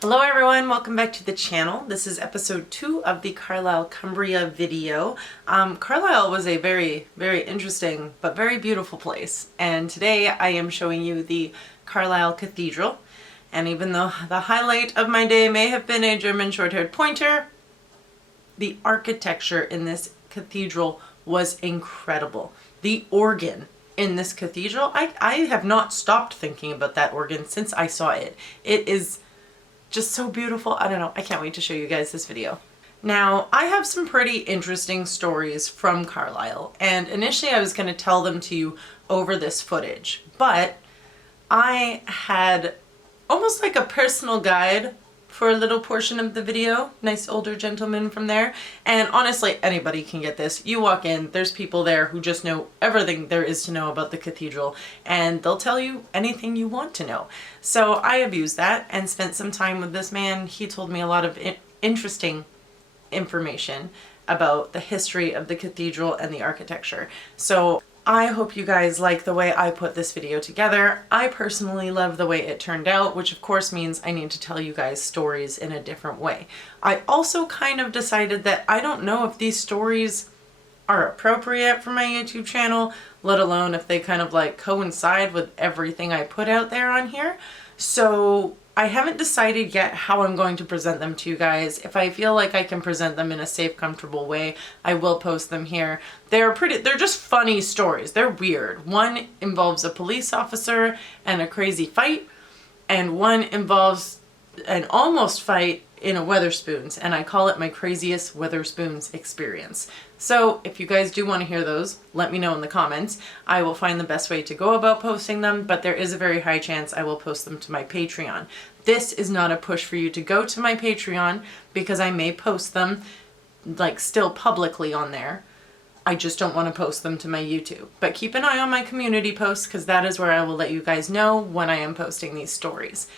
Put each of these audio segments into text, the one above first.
Hello everyone, welcome back to the channel. This is episode 2 of the Carlisle, Cumbria video. Carlisle was a very interesting but very beautiful place, and today I am showing you the Carlisle Cathedral. And even though the highlight of my day may have been a German short-haired pointer, the architecture in this cathedral was incredible. The organ in this cathedral, I have not stopped thinking about that organ since I saw it. It is just so beautiful. I don't know. I can't wait to show you guys this video. Now, I have some pretty interesting stories from Carlisle, and initially I was going to tell them to you over this footage, but I had almost like a personal guide for a little portion of the video. Nice older gentleman from there. And honestly, anybody can get this. You walk in, there's people there who just know everything there is to know about the cathedral, and they'll tell you anything you want to know. So I have used that and spent some time with this man. He told me a lot of interesting information about the history of the cathedral and the architecture. So I hope you guys like the way I put this video together. I personally love the way it turned out, which of course means I need to tell you guys stories in a different way. I also kind of decided that I don't know if these stories are appropriate for my YouTube channel, let alone if they kind of like coincide with everything I put out there on here. So I haven't decided yet how I'm going to present them to you guys. If I feel like I can present them in a safe, comfortable way, I will post them here. They're just funny stories. They're weird. One involves a police officer and a crazy fight, and one involves an almost fight in a Weatherspoons, and I call it my craziest Weatherspoons experience. So if you guys do want to hear those, let me know in the comments. I will find the best way to go about posting them, but there is a very high chance I will post them to my Patreon. This is not a push for you to go to my Patreon, because I may post them like still publicly on there. I just don't want to post them to my YouTube. But keep an eye on my community posts, because that is where I will let you guys know when I am posting these stories.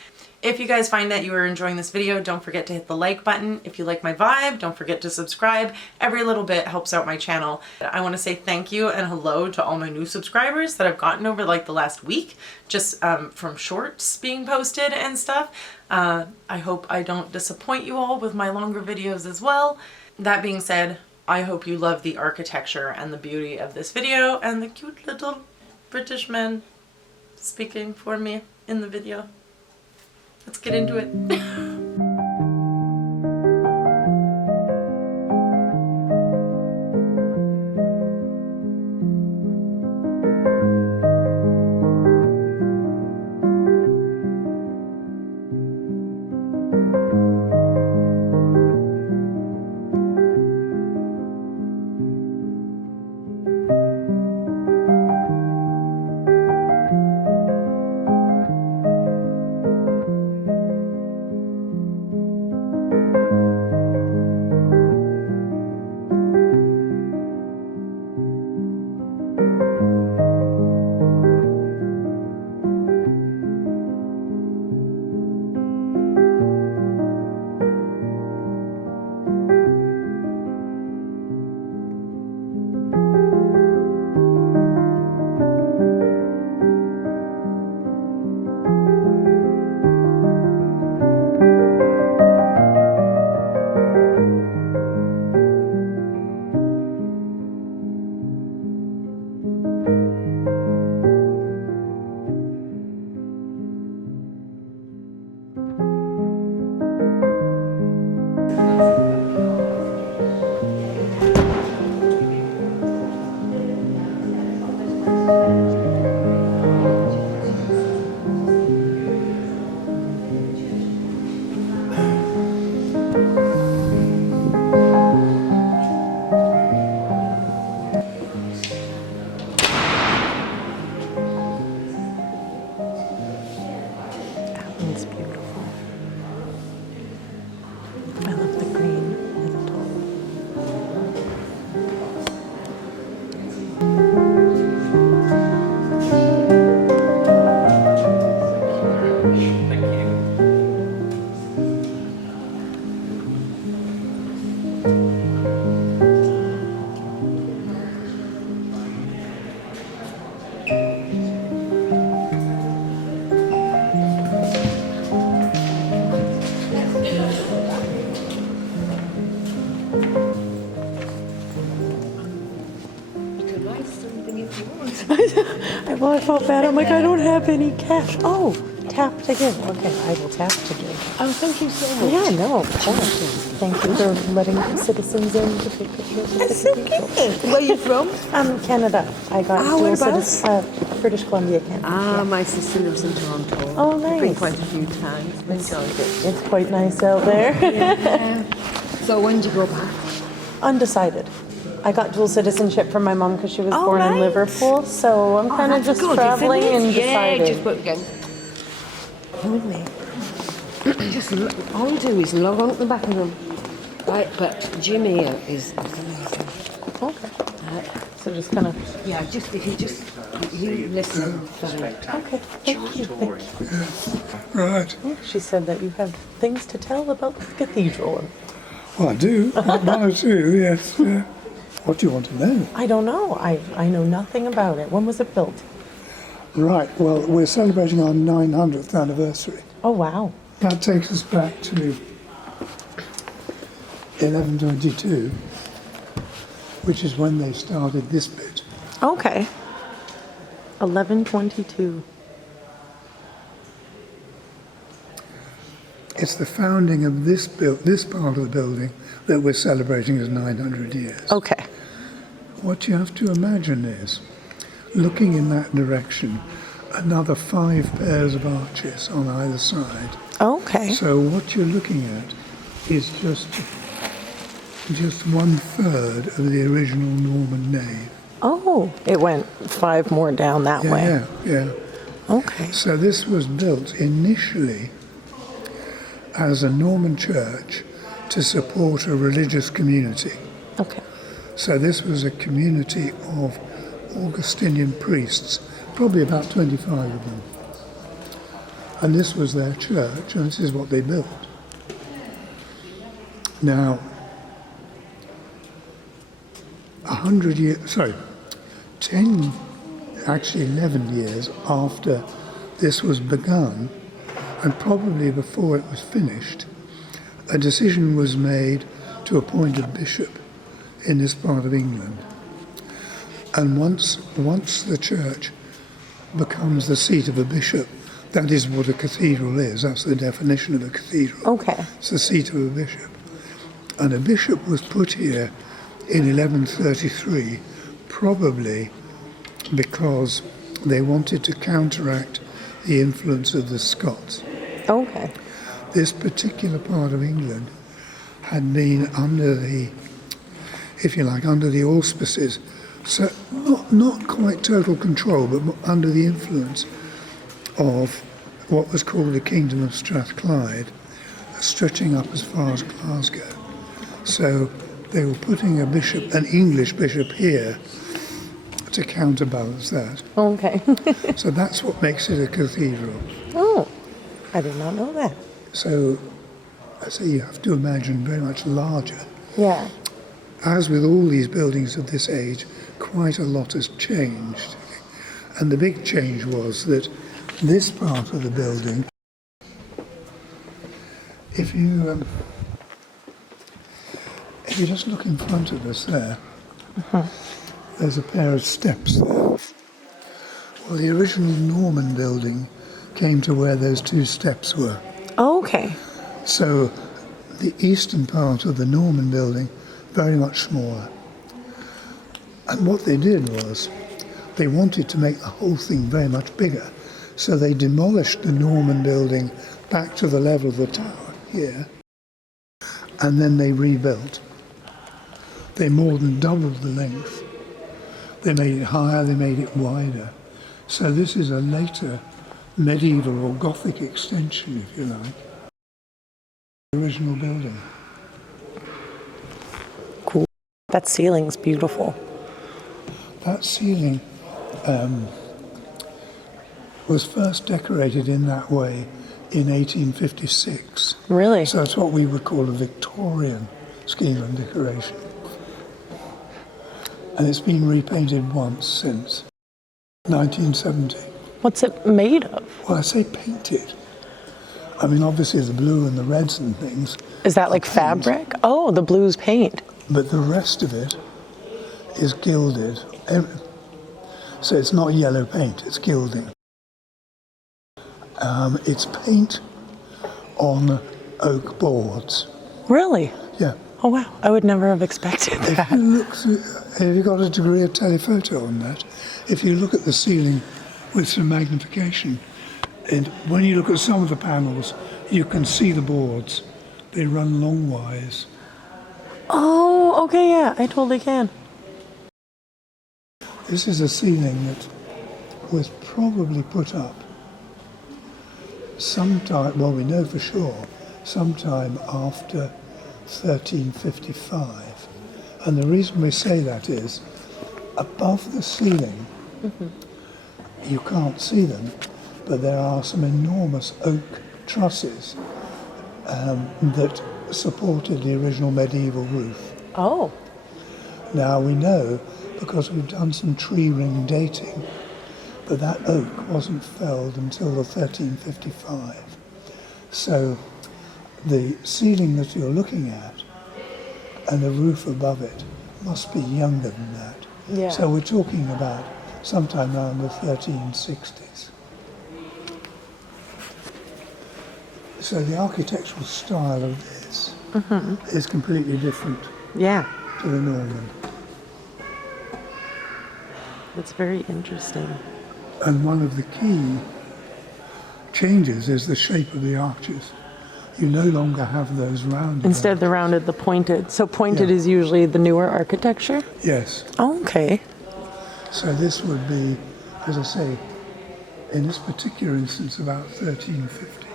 If you guys find that you are enjoying this video, don't forget to hit the like button. If you like my vibe, don't forget to subscribe. Every little bit helps out my channel. I want to say thank you and hello to all my new subscribers that I've gotten over like the last week, just from shorts being posted and stuff. I hope I don't disappoint you all with my longer videos as well. That being said, I hope you love the architecture and the beauty of this video and the cute little British man speaking for me in the video. Let's get into it. Well, I felt bad. I'm like, I don't have any cash. Oh, tap to give. Okay, I will tap to give. Oh, thank you so much. Yeah, no, of course. Thank you for letting citizens in to take pictures of That's the so cathedral. good. Where are you from? Canada. I got dual whereabouts? British Columbia, Canada. Ah, my sister lives in Toronto. Oh, I've been nice. quite a few times. I've enjoyed it. It's quite nice out there. So when did you go back? Undecided. I got dual citizenship from my mom because she was born in right. Liverpool, so I'm kind of That's just good, traveling isn't it? and deciding. Yeah, just put again. Come with me. Just all you do is log on to the back of them. Right, but Jim here is amazing. Okay. So just kind of. Yeah, just if you listen. Okay. Thank you. Right. She said that you have things to tell about the cathedral. Well, I do. One or two, yes. Yeah. What do you want to know? I don't know. I know nothing about it. When was it built? Right. Well, we're celebrating our 900th anniversary. Oh, wow. That takes us back to 1122, which is when they started this bit. Okay. 1122. It's the founding of this part of the building that we're celebrating as 900 years. Okay. What you have to imagine is, looking in that direction, another 5 pairs of arches on either side. Okay. So what you're looking at is just 1/3 of the original Norman nave. Oh, it went 5 more down that way. Yeah. Okay. So this was built initially as a Norman church to support a religious community. Okay. So this was a community of Augustinian priests, probably about 25 of them. And this was their church, and this is what they built. Now, 11 years after this was begun, and probably before it was finished, a decision was made to appoint a bishop in this part of England. And once the church becomes the seat of a bishop, that is what a cathedral is. That's the definition of a cathedral. Okay. It's the seat of a bishop. And a bishop was put here in 1133, probably because they wanted to counteract the influence of the Scots. Okay. This particular part of England had been under the, if you like, under the auspices, so not quite total control, but under the influence of what was called the Kingdom of Strathclyde, stretching up as far as Glasgow. So they were putting an English bishop here to counterbalance that. Okay. So that's what makes it a cathedral. Oh, I did not know that. So I say you have to imagine very much larger. Yeah. As with all these buildings of this age, quite a lot has changed. And the big change was that this part of the building, if you just look in front of us there, there's a pair of steps there. Well, the original Norman building came to where those 2 steps were. Okay. So the eastern part of the Norman building, very much smaller. And what they did was, they wanted to make the whole thing very much bigger. So they demolished the Norman building back to the level of the tower here, and then they rebuilt. They more than doubled the length. They made it higher, they made it wider. So this is a later medieval or Gothic extension, if you like, the original building. Cool. That ceiling's beautiful. That ceiling was first decorated in that way in 1856. Really? So it's what we would call a Victorian scheme of decoration. And it's been repainted once since 1970. What's it made of? Well, I say painted. I mean, obviously the blue and the reds and things. Is that like fabric? Oh, the blue's paint. But the rest of it is gilded. So it's not yellow paint, it's gilding. It's paint on oak boards. Really? Yeah. Oh wow, I would never have expected If that. you look through, have you got a degree of telephoto on that? If you look at the ceiling with some magnification, and when you look at some of the panels, you can see the boards. They run longwise. Oh, okay, yeah, I totally can. This is a ceiling that was probably put up sometime, well, we know for sure, sometime after 1355. And the reason we say that is, above the ceiling, you can't see them, but there are some enormous oak trusses that supported the original medieval roof. Oh. Now we know, because we've done some tree ring dating, that oak wasn't felled until the 1355. So the ceiling that you're looking at and the roof above it must be younger than that. Yeah. So we're talking about sometime around the 1360s. So the architectural style of this is completely different Yeah, to the Norman. that's very interesting. And one of the key changes is the shape of the arches. You no longer have those rounded. Instead of the rounded, the pointed. So pointed Yeah. is usually the newer architecture? Yes. Oh, okay. So this would be, as I say, in this particular instance, about 1350.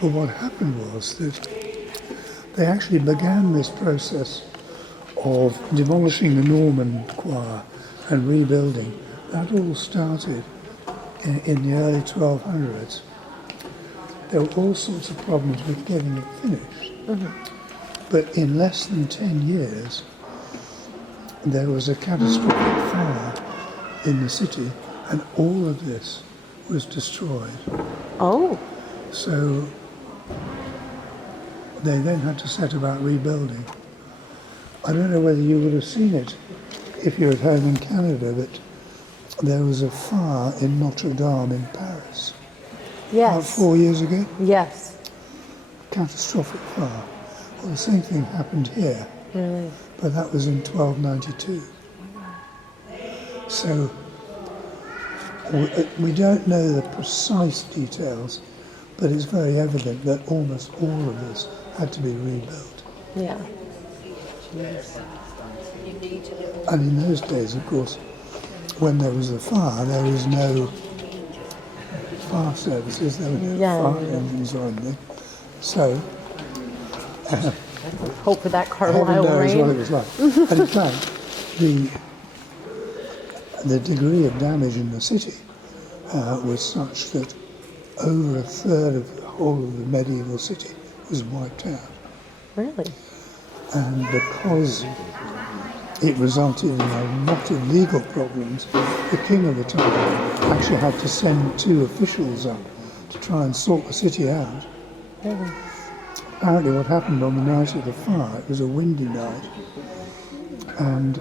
But what happened was that they actually began this process of demolishing the Norman choir and rebuilding. That all started in the early 1200s. There were all sorts of problems with getting it finished. But in less than 10 years, there was a catastrophic fire in the city, and all of this was destroyed. Oh, So they then had to set about rebuilding. I don't know whether you would have seen it if you're at home in Canada, but there was a fire in Notre Dame in Paris about yes. 4 years ago. Yes. Catastrophic fire. Well, the same thing happened here, Really? but that was in 1292. So we don't know the precise details, but it's very evident that almost all of this had to be rebuilt. Yeah. And in those days, of course, when there was a fire, there was no fire services, there were no fire engines or anything. So, Hope for that heaven Carlisle knows what it rain. was like. And in fact, the degree of damage in the city was such that over a third of the whole of the medieval city was wiped out. Really? And because it resulted in a lot of legal problems, the king of the time actually had to send 2 officials up to try and sort the city out. Really? Apparently what happened on the night of the fire, it was a windy night, and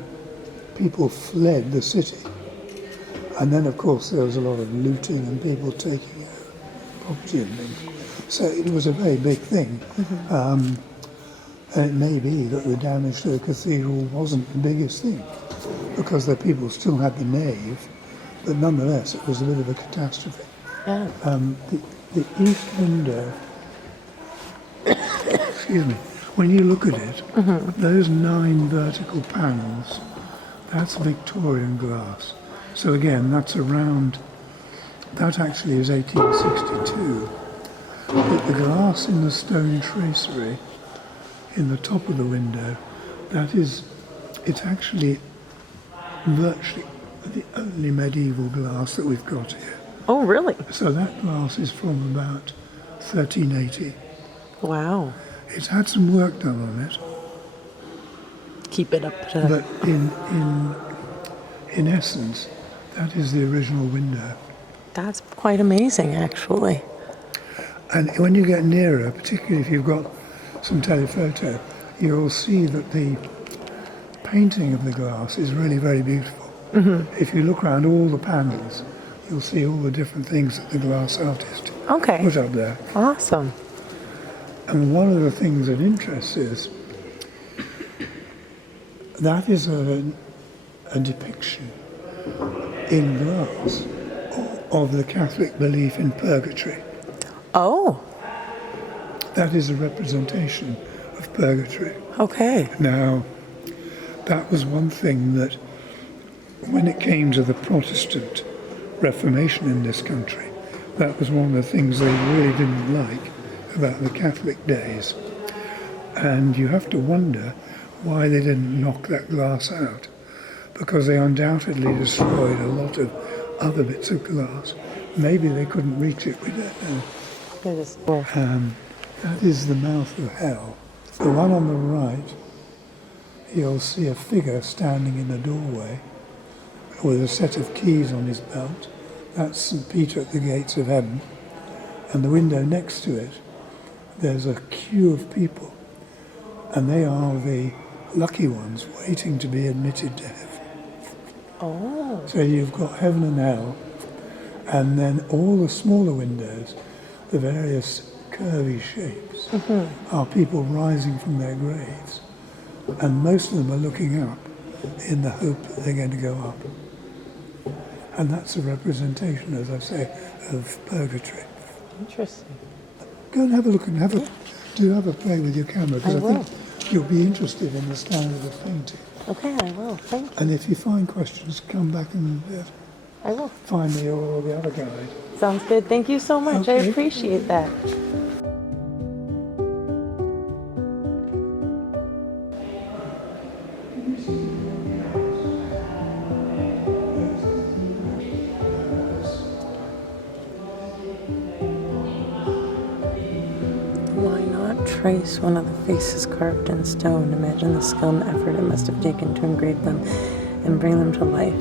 people fled the city. And then of course there was a lot of looting and people taking out property and things. So it was a very big thing. And it may be that the damage to the cathedral wasn't the biggest thing, because the people still had the nave, but nonetheless it was a bit of a catastrophe. Yeah. The east window, excuse me, when you look at it, those 9 vertical panels, that's Victorian glass. So again, that's around, that actually is 1862. But the glass in the stone tracery in the top of the window, it's actually virtually the only medieval glass that we've got here. Oh, really? So that glass is from about 1380. Wow. It's had some work done on it, Keep it up to... but in essence, that is the original window. That's quite amazing, actually. And when you get nearer, particularly if you've got some telephoto, you'll see that painting of the glass is really very beautiful. If you look around all the panels, you'll see all the different things that the glass artist Okay. put up there. Awesome. And one of the things that interests is that is a depiction in glass of the Catholic belief in purgatory. Oh, That is a representation of purgatory. okay. Now, that was one thing that, when it came to the Protestant Reformation in this country, that was one of the things they really didn't like about the Catholic days. And you have to wonder why they didn't knock that glass out, because they undoubtedly destroyed a lot of other bits of glass. Maybe they couldn't reach it, we don't know. It is cool. That is the mouth of hell. The one on the right, you'll see a figure standing in a doorway with a set of keys on his belt. That's St. Peter at the gates of heaven. And the window next to it, there's a queue of people, and they are the lucky ones waiting to be admitted to heaven. Oh, So you've got heaven and hell, and then all the smaller windows, the various curvy shapes, are people rising from their graves. And most of them are looking up in the hope that they're going to go up. And that's a representation, as I say, of purgatory. interesting. Go and have a look and have a play with your camera, because I I will. think you'll be interested in the standard of painting. Okay, I will. Thank you. And if you find questions, come back and I will. find me or the other guide. Sounds good. Thank you so much. I Okay. appreciate that. Why not trace one of the faces carved in stone? Imagine the skill and effort it must have taken to engrave them and bring them to life.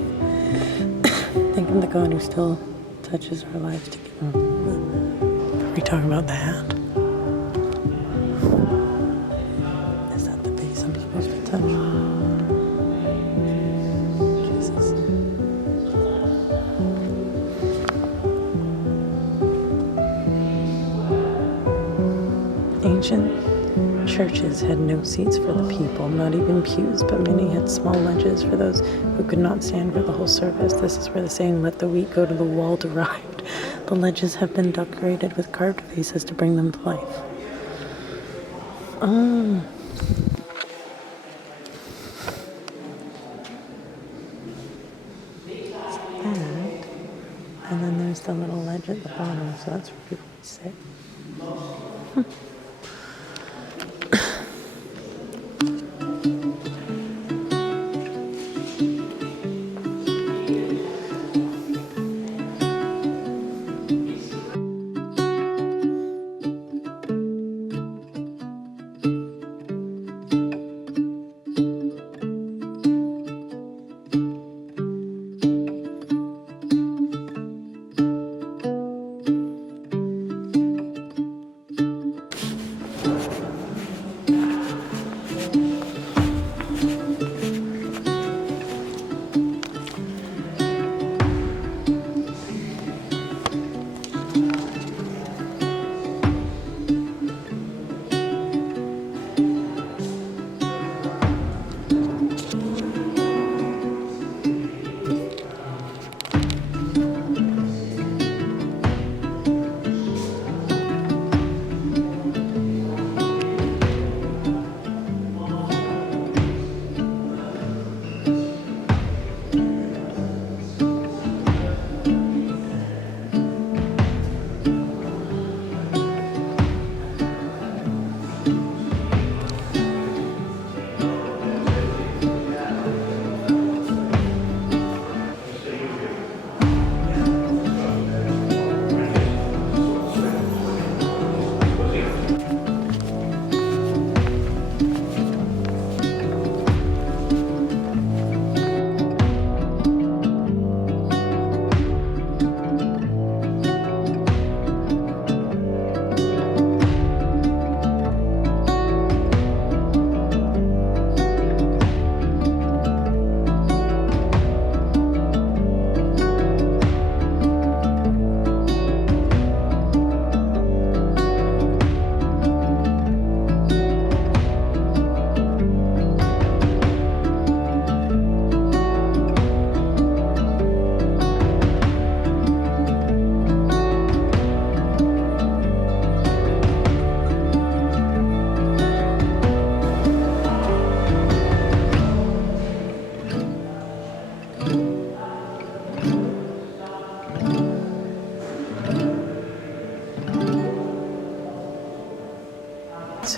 Think of the God who still touches our lives to keep them. Are we talking about the hat? Is that the face I'm supposed to touch? Jesus. Ancient churches had no seats for the people, not even pews, but many had small ledges for those who could not stand for the whole service. This is where the saying, "Let the wheat go to the wall," derived. The ledges have been decorated with carved faces to bring them to life. Oh. That. And then there's the little ledge at the bottom, so that's where people would sit.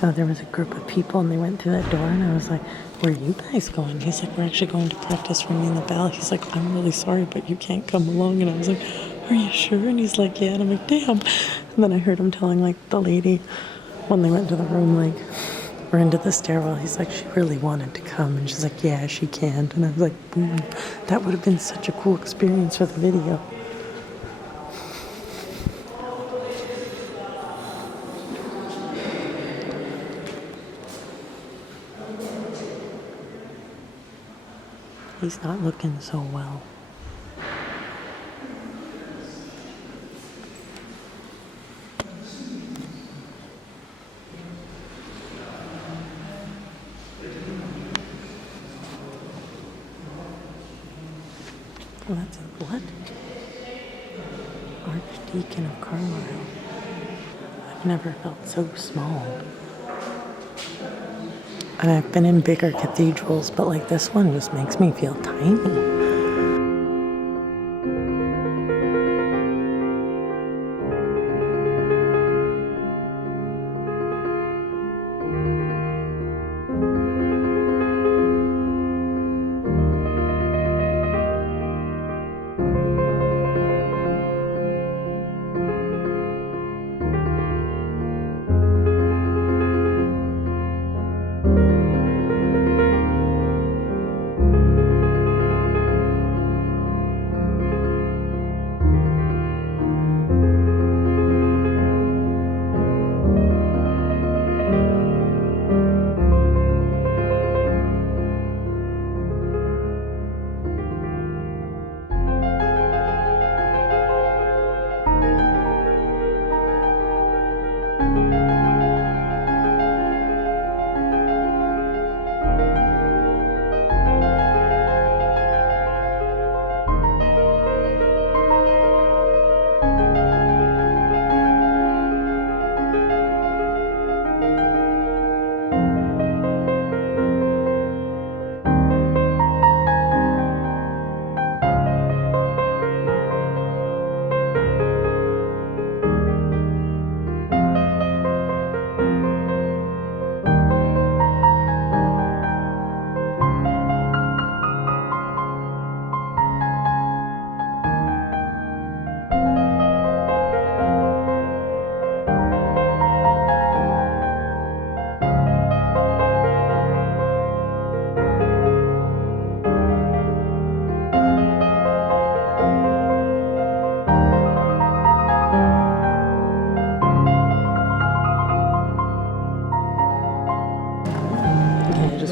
So there was a group of people and they went through that door and I was like, where are you guys going? He's like, we're actually going to practice ringing the bell. He's like, I'm really sorry, but you can't come along. And I was like, are you sure? And he's like, yeah. And I'm like, damn. And then I heard him telling like the lady when they went to the room, like, we're into the stairwell. He's like, she really wanted to come. And she's like, yeah, she can. And I was like, boom. That would have been such a cool experience for the video. He's not looking so well. Well, that's a what? Archdeacon of Carlisle. I've never felt so small. And I've been in bigger cathedrals, but like this one just makes me feel tiny.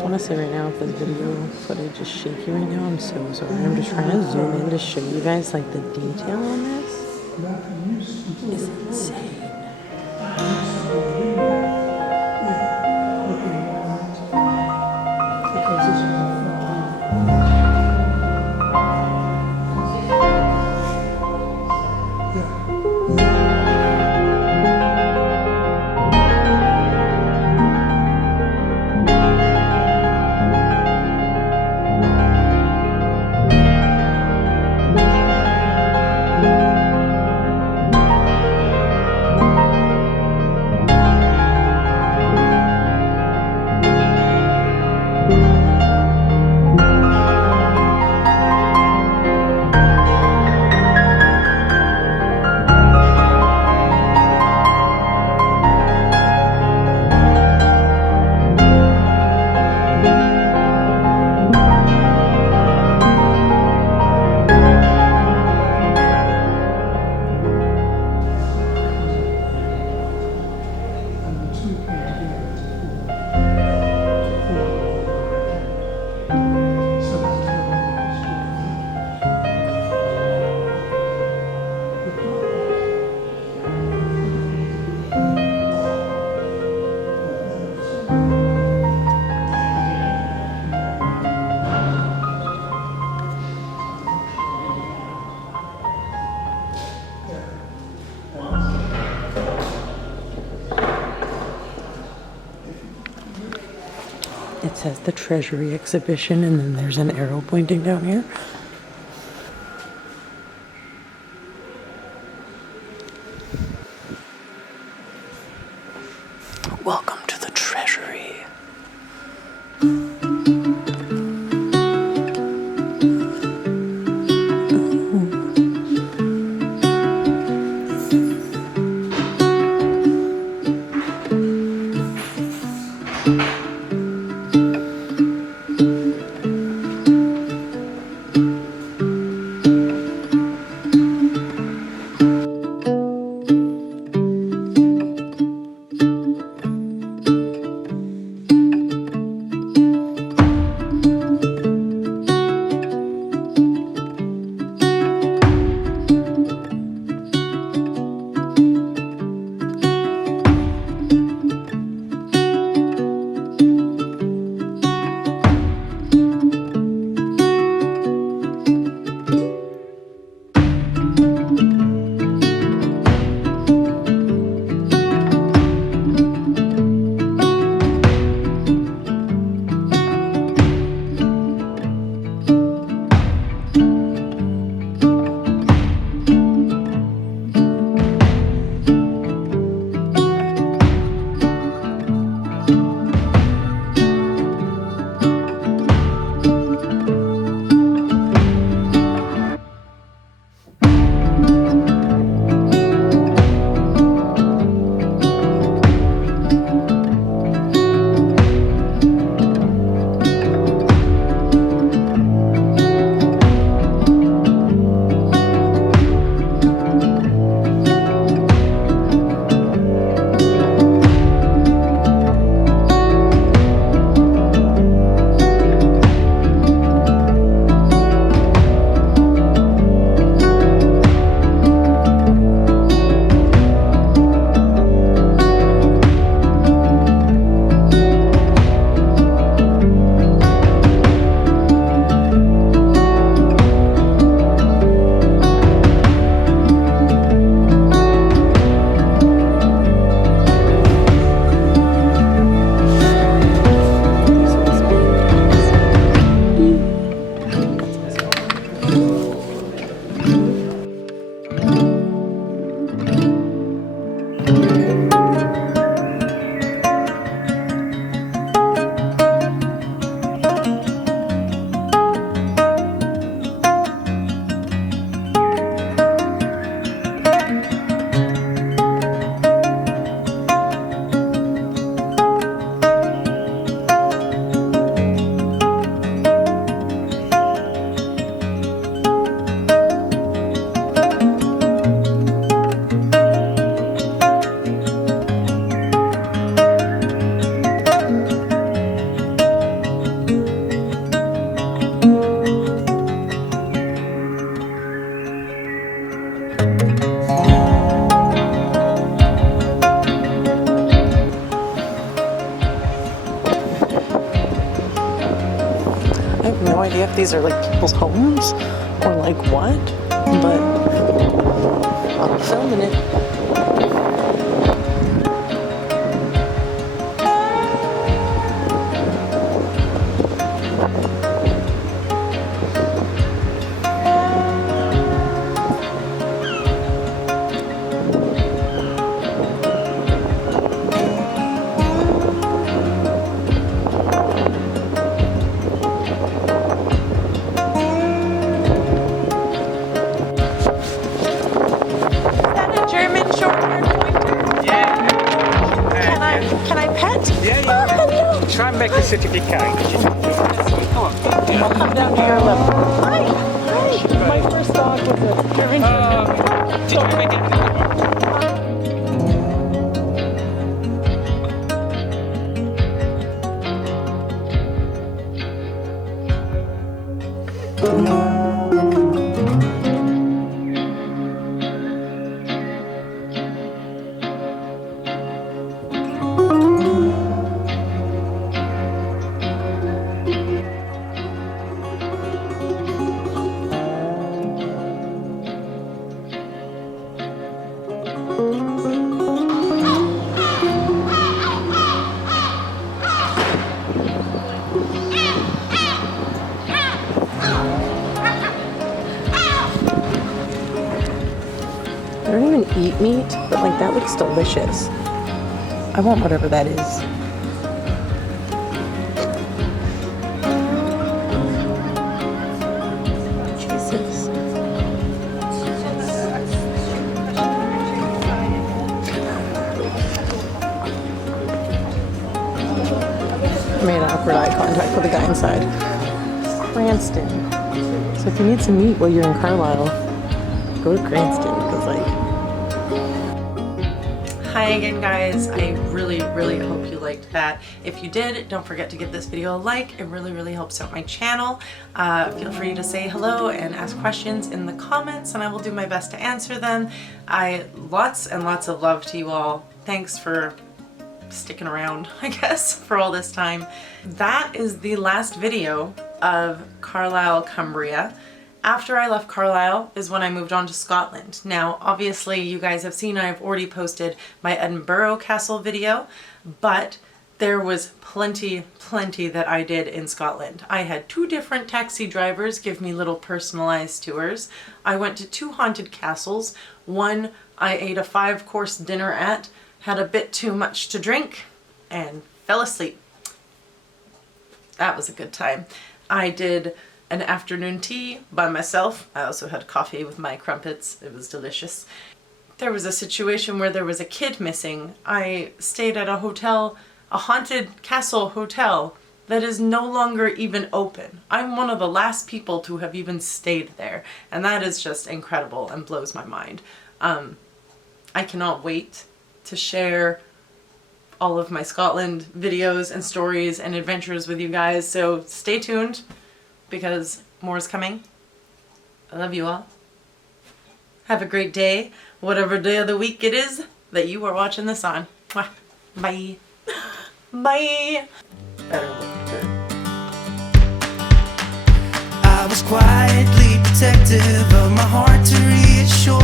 I say right now, if this video footage is shaky right now, I'm so sorry. I'm just trying to zoom in to show you guys like the detail on this. It's insane. It says the Treasury exhibition, and then there's an arrow pointing down here. Welcome to the Treasury. these are like people's homes or like what, but I'm filming it. Try and make the certificate. Come on. I'll come down to your level. Hi! Hi! My first dog was a German Did you make it? I don't even eat meat, but like that looks delicious. I want whatever that is. Jesus. I made awkward eye contact with the guy inside. Cranston. So if you need some meat while you're in Carlisle, go to Cranston, because like... Hi again, guys. I really hope you liked that. If you did, don't forget to give this video a like. It really helps out my channel. Feel free to say hello and ask questions in the comments, and I will do my best to answer them. Lots and lots of love to you all. Thanks for sticking around, I guess, for all this time. That is the last video of Carlisle, Cumbria. After I left Carlisle is when I moved on to Scotland. Now, obviously, you guys have seen I've already posted my Edinburgh Castle video, but there was plenty that I did in Scotland. I had 2 different taxi drivers give me little personalized tours. I went to 2 haunted castles. One I ate a 5-course dinner at, had a bit too much to drink, and fell asleep. That was a good time. I did an afternoon tea by myself. I also had coffee with my crumpets. It was delicious. There was a situation where there was a kid missing. I stayed at a hotel, a haunted castle hotel, that is no longer even open. I'm one of the last people to have even stayed there, and that is just incredible and blows my mind. I cannot wait to share all of my Scotland videos and stories and adventures with you guys, so stay tuned, because more is coming. I love you all. Have a great day, whatever day of the week it is that you are watching this on. Mwah. Bye. Bye. Better look good. I was quietly protective of my heart to reassure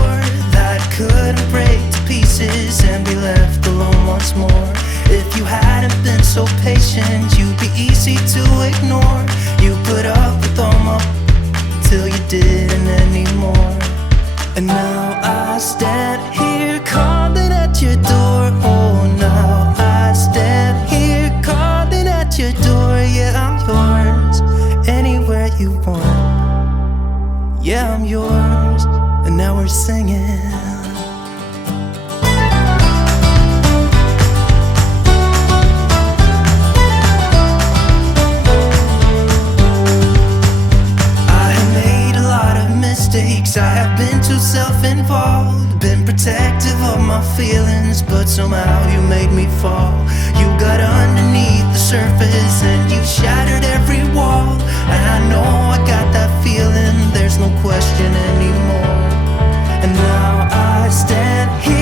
that I couldn't break to pieces and be left alone once more. If you hadn't been so patient, you'd be easy to ignore. You put up with all my till you didn't anymore. And now I stand here calling at your door. Oh, now I stand here calling at your door. Yeah, I'm yours, anywhere you want. Yeah, I'm yours, and now we're singing. I have been too self-involved, been protective of my feelings, but somehow you made me fall. You got underneath the surface and you shattered every wall. And I know I got that feeling, there's no question anymore. And now I stand here